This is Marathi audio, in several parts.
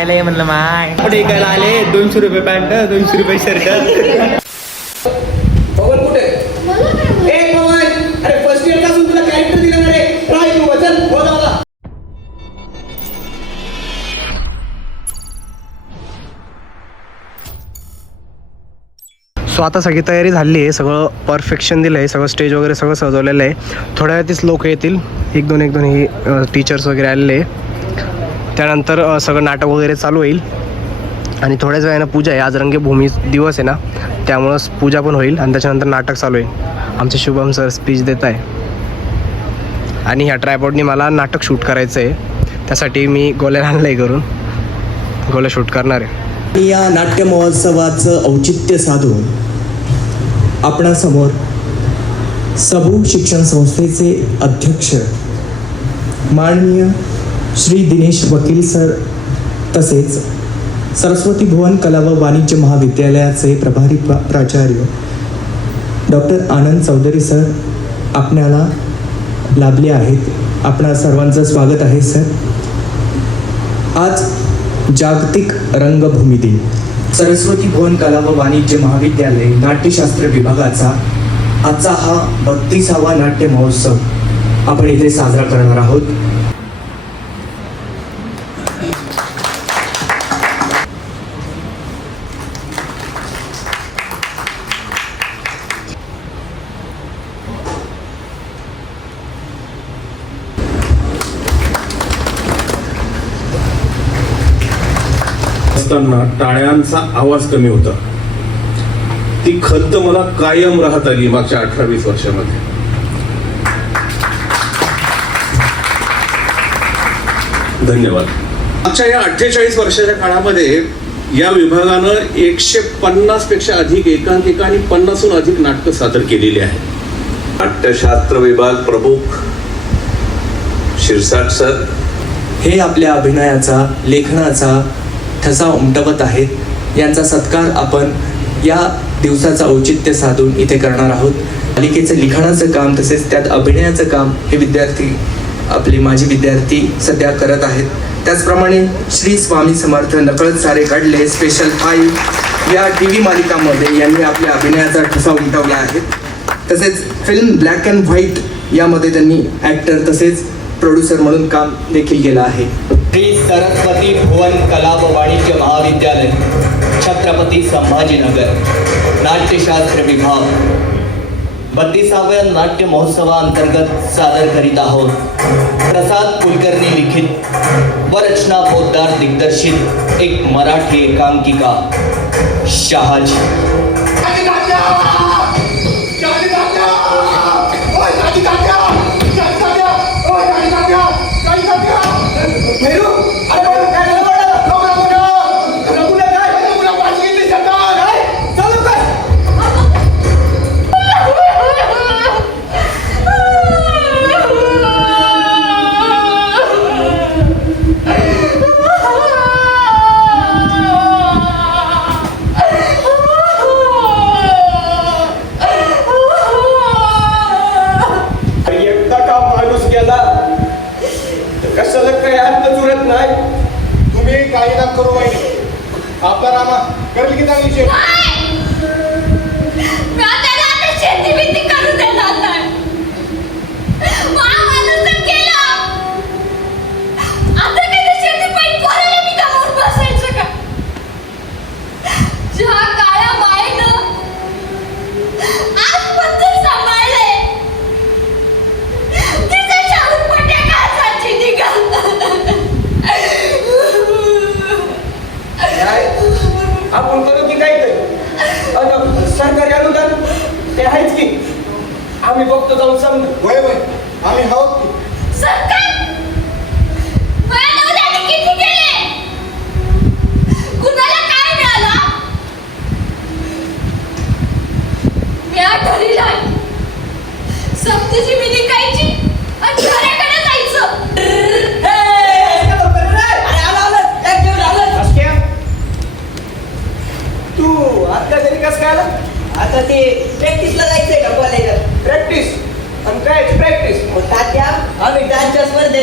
खायला ये म्हणलं माय? इकायला आले? दोनशे रुपये पॅन्ट दोनशे रुपये शर्ट पवन कुठे? ए पवन अरे फर्स्ट इयरपासून तुला कॅरेक्टर दिलं ना रे. ट्राय तू वचन बोला मला सो आता सगळी तयारी झाली आहे सगळं परफेक्शन दिलं आहे सगळं स्टेज वगैरे सगळं सजवलेलं आहे. थोड्या वेळातच लोक येतील. एक दोन एक दोन ही टीचर्स वगैरे आलेले त्यानंतर सगळं नाटक वगैरे चालू होईल. आणि थोड्याच वेळानं पूजा आहे. आज रंगभूमी दिवस आहे ना त्यामुळं पूजा पण होईल आणि त्याच्यानंतर नाटक चालू आहे. आमचे शुभम सर स्पीच देत आहे. आणि ह्या ट्रायपॉडनी मला नाटक शूट करायचं आहे त्यासाठी मी गोल्या आणलं आहे करून गोल्या शूट करणार आहे. या नाट्य महोत्सवाचं औचित्य साधून आपणासमोर सबू शिक्षण संस्थेचे अध्यक्ष माननीय श्री दिनेश वकील सर तसेच सरस्वती भुवन कला व वाणिज्य महाविद्यालयाचे प्रभारी प्रा प्राचार्य डॉक्टर आनंद चौधरी सर आपल्याला लाभले आहेत. आपणा सर्वांचं स्वागत आहे सर. आज जागतिक रंगभूमी दिन. सरस्वती भुवन कला व वाणिज्य महाविद्यालय नाट्यशास्त्र विभागाचा आजचा हा बत्तीसावा नाट्य महोत्सव आपण इथे साजरा करणार आहोत. असताना टाळ्यांचा आवाज कमी होता. ती खंत मला कायम राहत आली मागच्या अठरा वीस वर्षामध्ये. धन्यवाद. मागच्या या अठ्ठेचाळीस वर्षाच्या काळामध्ये या विभागानं एकशे पन्नासपेक्षा अधिक एकांकिका आणि पन्नासहून अधिक नाटकं सादर केलेली आहेत. नाट्यशास्त्र विभाग प्रमुख शिरसाट सर. हे आपल्या अभिनयाचा लेखनाचा ठसा उमटवत आहेत. यांचा सत्कार आपण या दिवसाचं औचित्य साधून इथे करणार आहोत. पालिकेचं लिखाणाचं काम तसेच त्यात अभिनयाचं काम हे विद्यार्थी आपले माजी विद्यार्थी सध्या करत आहेत. त्याचप्रमाणे श्री स्वामी समर्थ नकळत सारे घडले स्पेशल फाईव्ह या टी व्ही मालिकांमध्ये यांनी आपल्या अभिनयाचा ठसा उमटवला आहे. तसेच फिल्म ब्लॅक अँड व्हाईट यामध्ये त्यांनी ॲक्टर तसेच प्रोड्युसर म्हणून काम देखील केलं आहे. श्री सरस्वती भुवन कला व वाणिज्य महाविद्यालय छत्रपती संभाजीनगर नाट्यशास्त्र विभाग. बत्तीसाव्या नाट्य महोत्सवाअंतर्गत सादर करीत आहोत प्रसाद कुलकर्णी लिखित व रचना पोद्दार दिग्दर्शित एक मराठी एकांकिका शहाजी.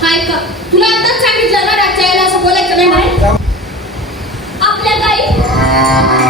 हाय का? तुला आताच सांगितलं ना राजायला असं बोलायचं नाही आपल्या गाई?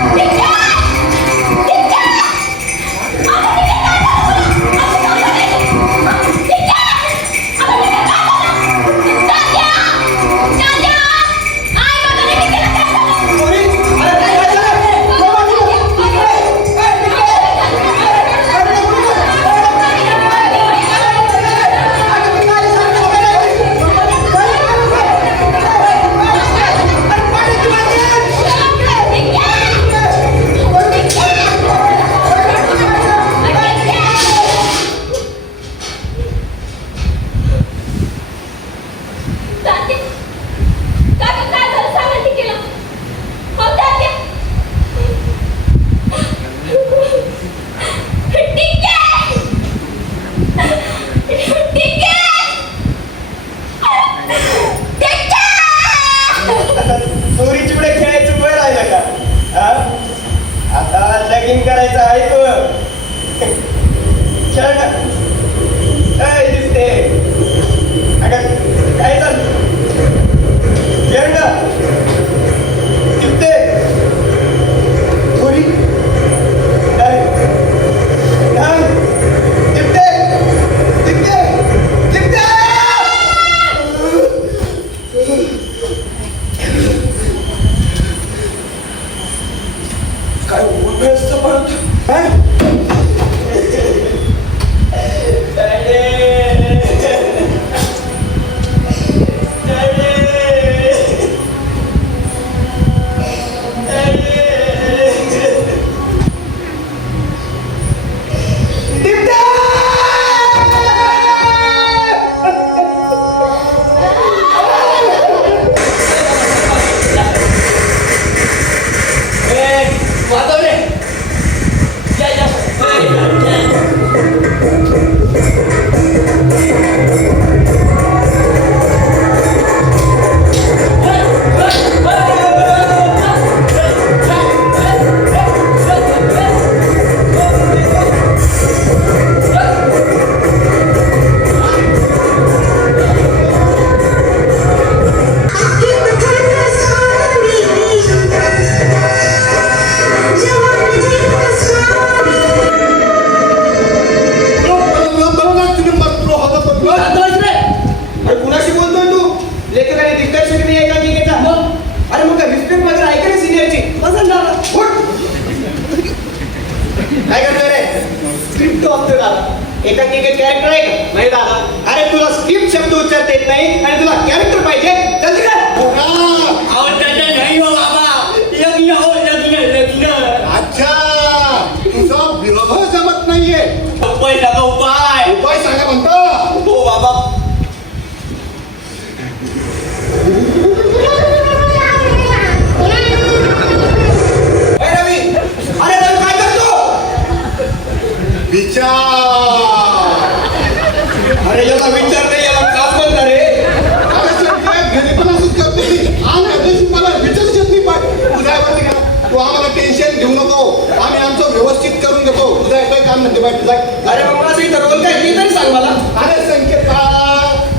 अरे याला विचार नाही याला काच म्हणता रे अरे सध्या घरी पण असंच करतो मी आणि आधीच मला विचारू शकत नाही पण तुझा माहिती का? तू आम्हाला टेन्शन घेऊ नको. आम्ही आमचं व्यवस्थित करून घेतो. तुझा येतोय काम म्हणते बाय तुझा अरे मग माझं इथं रोल काय? तरी सांग मला. अरे संकेत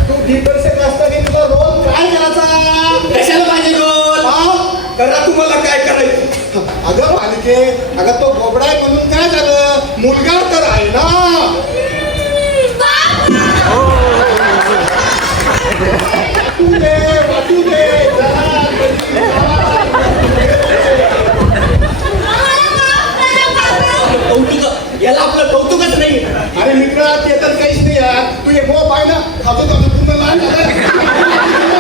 तू दिग्दर्शक असताना तुझा रोल काय करायचा? कशाला पाहिजे रोल? हा? करा तुम्हाला काय करायचं? अगं मालिके अगं तो बोबडा आहे म्हणून काय झालं? मुलगा तर आहे ना? आपलं कौतुकच नाही अरे मित्रा ते तर काहीच नाही यार तू हे मोप आहे ना खातो खातो पूर्ण लहान झालं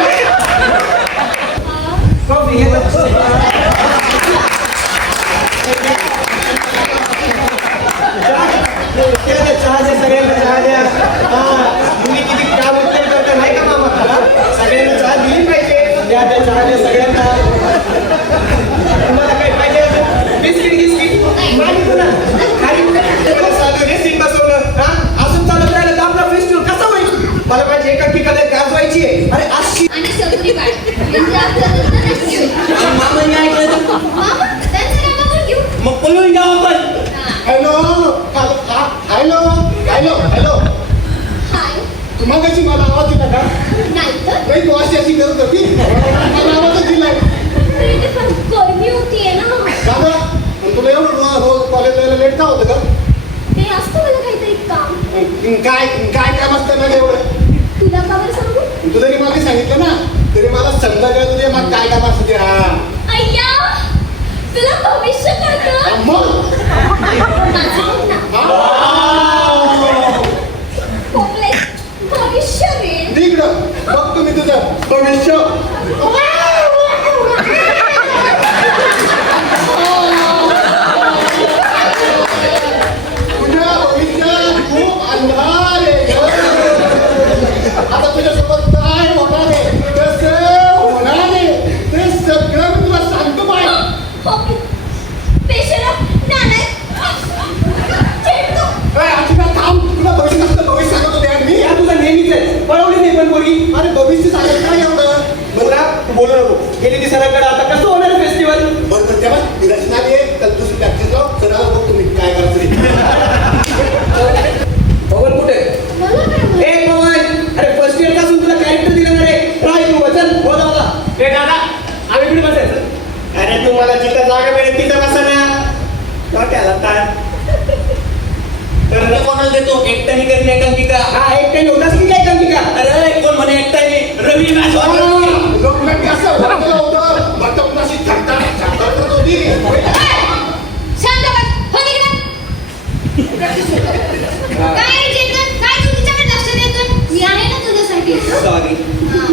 चहा सगळ्यांना चहा द्या तुम्ही किती काम उचल करता नाही का मामा हा? सगळ्यांना चहा दिली पाहिजे सगळ्यांना रेसिंग बसवलं असं चालत राहिलं तर आपला फेस्टिवल कसा होईल? मला माझी एका ठिकाणी गाजवायची आहे. अरे अशी. म्हणजे? मग पळून घ्या आपण. Hello. Hello. Hello. Hello. Hi. तू मगाशी मला आवाज दिला का? नाही तू अशी अशी करत होती. मला आवाजच दिलाय गरमी होतीये ना. दादा तुला एवढं रो- रोज कॉलेज जायला लेट का होतं का ते असतं मला काहीतरी काम काय काय काम असतं ना एवढं? तुला का बरं सांगू? तू जरी मला सांगितलं ना तरी मला संध्याकाळी तुझे मग काय काम असते हा. अय्या तुला भविष्य कळतं? मग? माझं ऐक ना. भोगले भविष्य रे. तिकडं बघ तुम्ही तुझं. भविष्य. ते दादा आम्ही कुठे बसायचं. अरे तुम्हाला जिथं जागा मिळेल तिथं बसा ना. त्याला काय तर कोणाला देतो एकट्याने करीन एकांकिका हा एकट्याने होताच की एकांकिका अरे कोण म्हणे एकट्याने? रवी हो, मॅच Sorry.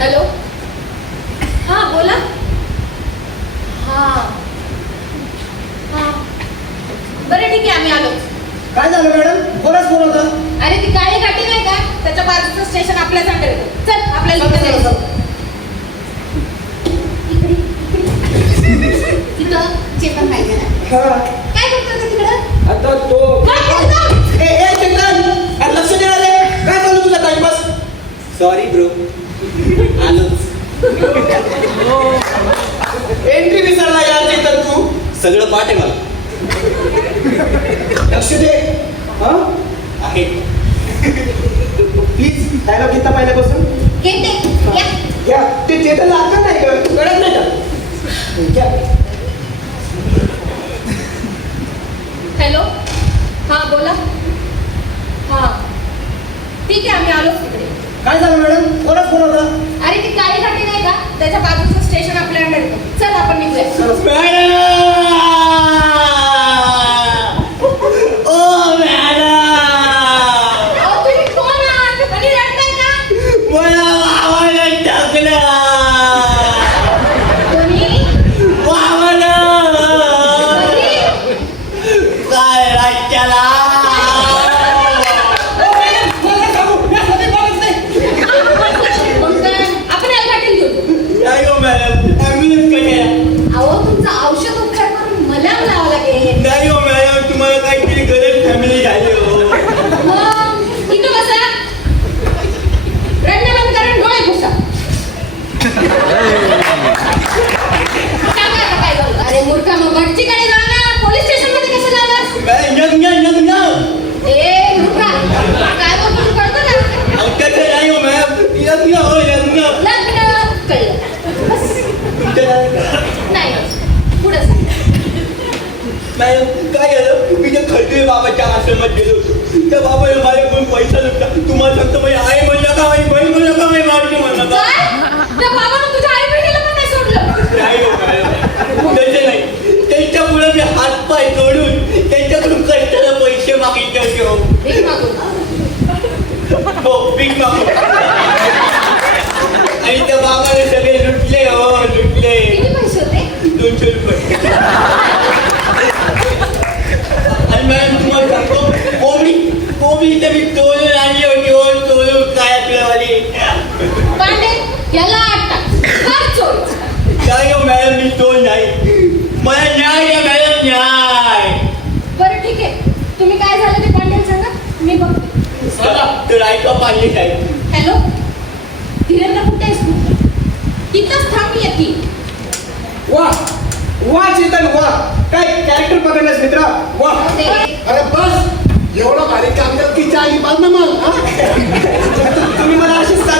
हॅलो? हां बोला. हा. बरं ठीक आहे आम्ही आलो. काय झालं मॅडम? कोणाच फोन अरे ती काळी गाठी नाही का? त्याच्या बाजूचं स्टेशन आपल्या सांगेल चल आपल्याला तिथं चेतन पाहिजे काय करतो तिकडं? आता तो काय करतो? सगळं पाठ आहे मला. लक्ष दे. आहे. प्लीज डायलॉग घेता पहिल्यापासून. घ्या ते चेतन लागत नाही कळत नाही का? हॅलो? हा बोला. हा. ठीक आहे आम्ही आलो तिकडे. काय झालं मॅडम? कोणा फोन होता? अरे ती काही झाली नाही का? त्याच्या बाजूचं स्टेशन आपल्या अंडर चल आपण निघूया. मॅडम! पाडली आहे हॅलो? धीरेंद्र कुठे आहेस तू? तिथंच थांब येते वा वा चेतन वा. काय कॅरेक्टर पकडलास मित्र? वा. अरे. बस एवढं भारी काम करत तिच्या आई पाहत ना मग तुम्ही मला अशी चाल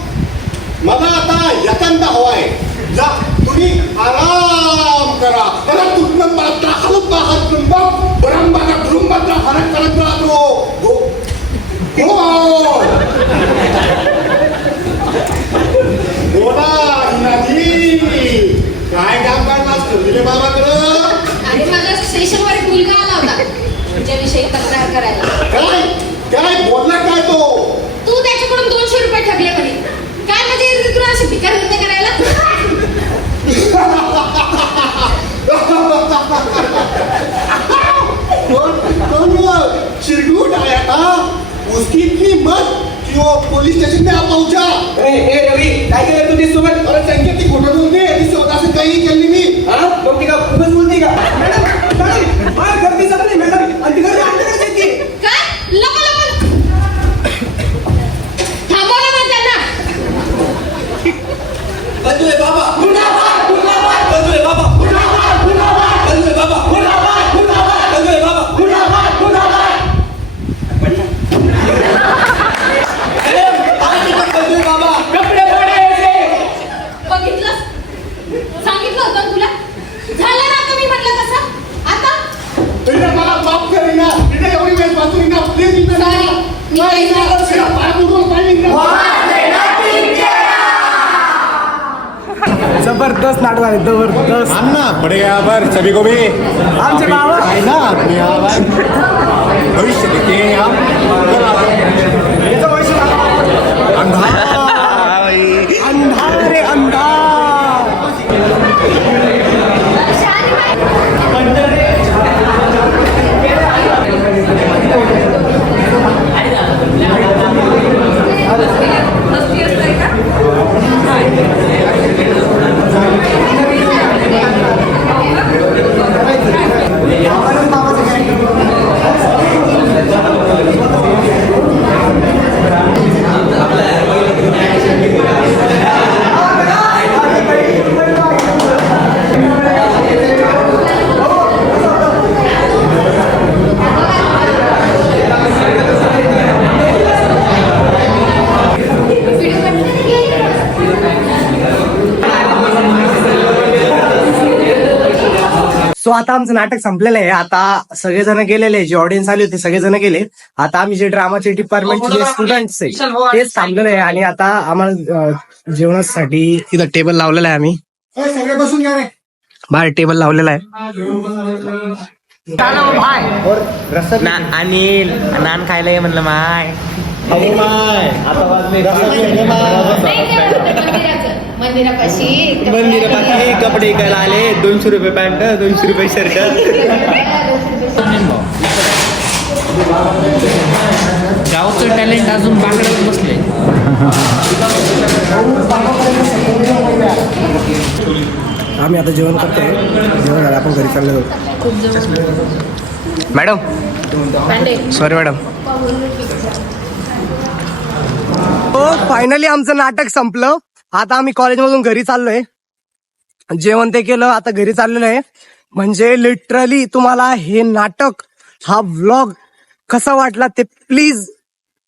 मला आता एकांत हवाय जा तुम्ही आराम करा जरा तुटणं पाहता हलत पाहत तुंबा बरं बघा हरक करत राहतो गो गो बोला रीनाजी काय काम काढला दिले बाबाकडं अरे माझ्या स्टेशनवर एक मुलगा आला होता तुमच्याविषयी तक्रार करायला काय काय बोलला काय तो तू त्याच्याकडून दोनशे रुपये ठगले म्हणे काय मजा येते तुला असे भिकार धंदे करायला कौन कौन वो चिरगुट आया था उसकी इतनी मत कि वो पुलिस स्टेशन में आ पहुंचा ए ए रवी काय केलं तू सोबत अरे संकेत ती खोटं बोलते ती स्वतःच काही केली मी हा मग ती का खूपच बोलते का मॅडम मॅडम फार गर्दी चालली मॅडम आणि ती गर्दी आमच्याकडे येते काय लपा लपा थांबवलं ना त्यांना बंधुले बाबा मुर्दाबाद मुर्दाबाद बंधुले बाबा मुर्दाबाद मुर्दाबाद बंधुले बाबा मुर्दाबाद मुर्दाबाद बंधुले बाबा मुर्दाबाद मुर्दाबाद अरे पाणी पण बंधुले बाबा कपडे फोडायचे बघितलं सांगितलं होतं ना तुला झालं ना कमी म्हटलं तसं आता रीना मला माफ कर रीना रीना एवढी वेळ वाचू रीना प्लीज रीना Sorry. मी काहीच नाही करू शकत. रीना, पाय पडून पाय रीना. जबरदस्त नाटक आहे जबरदस्त अन्ना बड़े आभार सभी को भी आमचे बाबा. है ना अपने आभार भविष्य देते हैं आप अंधार रे अंधार सो आता आमचं नाटक संपलेलं आहे. आता सगळेजण गेलेले आहे. जे ऑडियन्स आले होते सगळेजण गेले. आता आम्ही जे ड्रामाचे डिपार्टमेंटचे जे स्टुडंट्स आहे तेच थांबलेलं आहे. आणि आता आम्हाला अं, जेवणासाठी इथं टेबल लावलेला आहे आम्ही. ए, सगळे बसून घ्या रे. बाहेर टेबल लावलेला आहे. ना आणि नान खायला ये म्हणलं माय. मंदिराचं. मंदिरापाशी मंदिरापाशी कपडे विकायला आले. दोनशे रुपये पॅन्ट दोनशे रुपये शर्ट गावचं टॅलेंट अजून बागडत बसले. आम्ही आता जेवण करतोय. जेवण झालं आपण घरी चाललो मॅडम. पांडे सॉरी मॅडम हो फायनली आमचं नाटक संपलं. आता आम्ही कॉलेजमधून घरी चाललोय. जेवण ते केलं आता घरी चाललेलो आहे. म्हणजे लिटरली तुम्हाला हे नाटक हा व्लॉग कसा वाटला ते प्लीज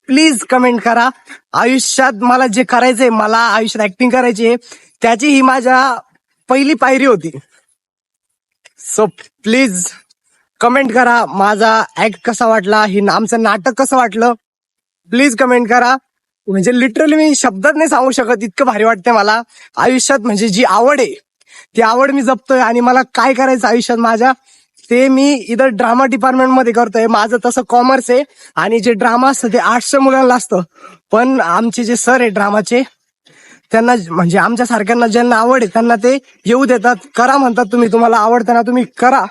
प्लीज कमेंट करा. आयुष्यात मला जे करायचंय मला आयुष्यात ऍक्टिंग करायची आहे त्याची ही माझ्या पहिली पायरी होती. सो प्लीज कमेंट करा माझा ऍक्ट कसा वाटला ही आमचं नाटक कसं वाटलं. प्लीज कमेंट करा. म्हणजे लिटरली मी शब्दात नाही सांगू शकत इतकं भारी वाटते मला. आयुष्यात म्हणजे जी आवड आहे ती आवड मी जपतोय आणि मला काय करायचं आयुष्यात माझ्या ते मी इथं ड्रामा डिपार्टमेंटमध्ये करतोय. माझं तसं कॉमर्स आहे आणि जे ड्रामा असतं ते आर्ट्सच्या मुलांना असतं. पण आमचे जे सर आहे ड्रामाचे त्यांना म्हणजे आमच्या सारख्यांना ज्यांना आवड आहे त्यांना ते येऊ देतात. करा म्हणतात तुम्ही तुम्हाला आवडताना तुम्ही करा.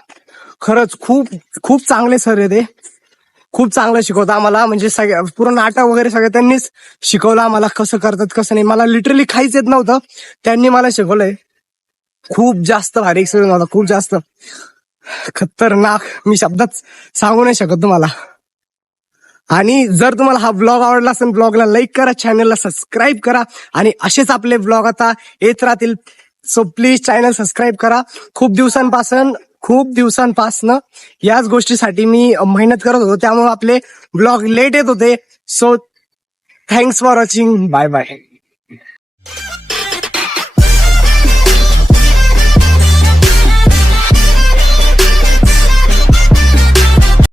खरंच खूप खूप चांगले सर आहे ते खूप चांगलं शिकवतं आम्हाला. म्हणजे सगळ्या पूर्ण नाटक वगैरे सगळं त्यांनीच शिकवलं आम्हाला कसं करतात कसं नाही. मला लिटरली काहीच येत नव्हतं. त्यांनी मला शिकवलंय. खूप जास्त भारी एक्सपिरियन्स होता. खूप जास्त. खतरनाक. मी शब्दात सांगू नाही शकत तुम्हाला. आणि जर तुम्हाला हा ब्लॉग आवडला असेल ब्लॉगला लाईक करा चॅनलला सबस्क्राईब करा. आणि असेच आपले ब्लॉग आता येत राहतील. सो प्लीज चॅनल सबस्क्राईब करा. खूप दिवसांपासून खूप दिवसांपासनं याच गोष्टीसाठी मी मेहनत करत होतो. त्यामुळे आपले ब्लॉग लेट येत होते. So thanks for watching bye bye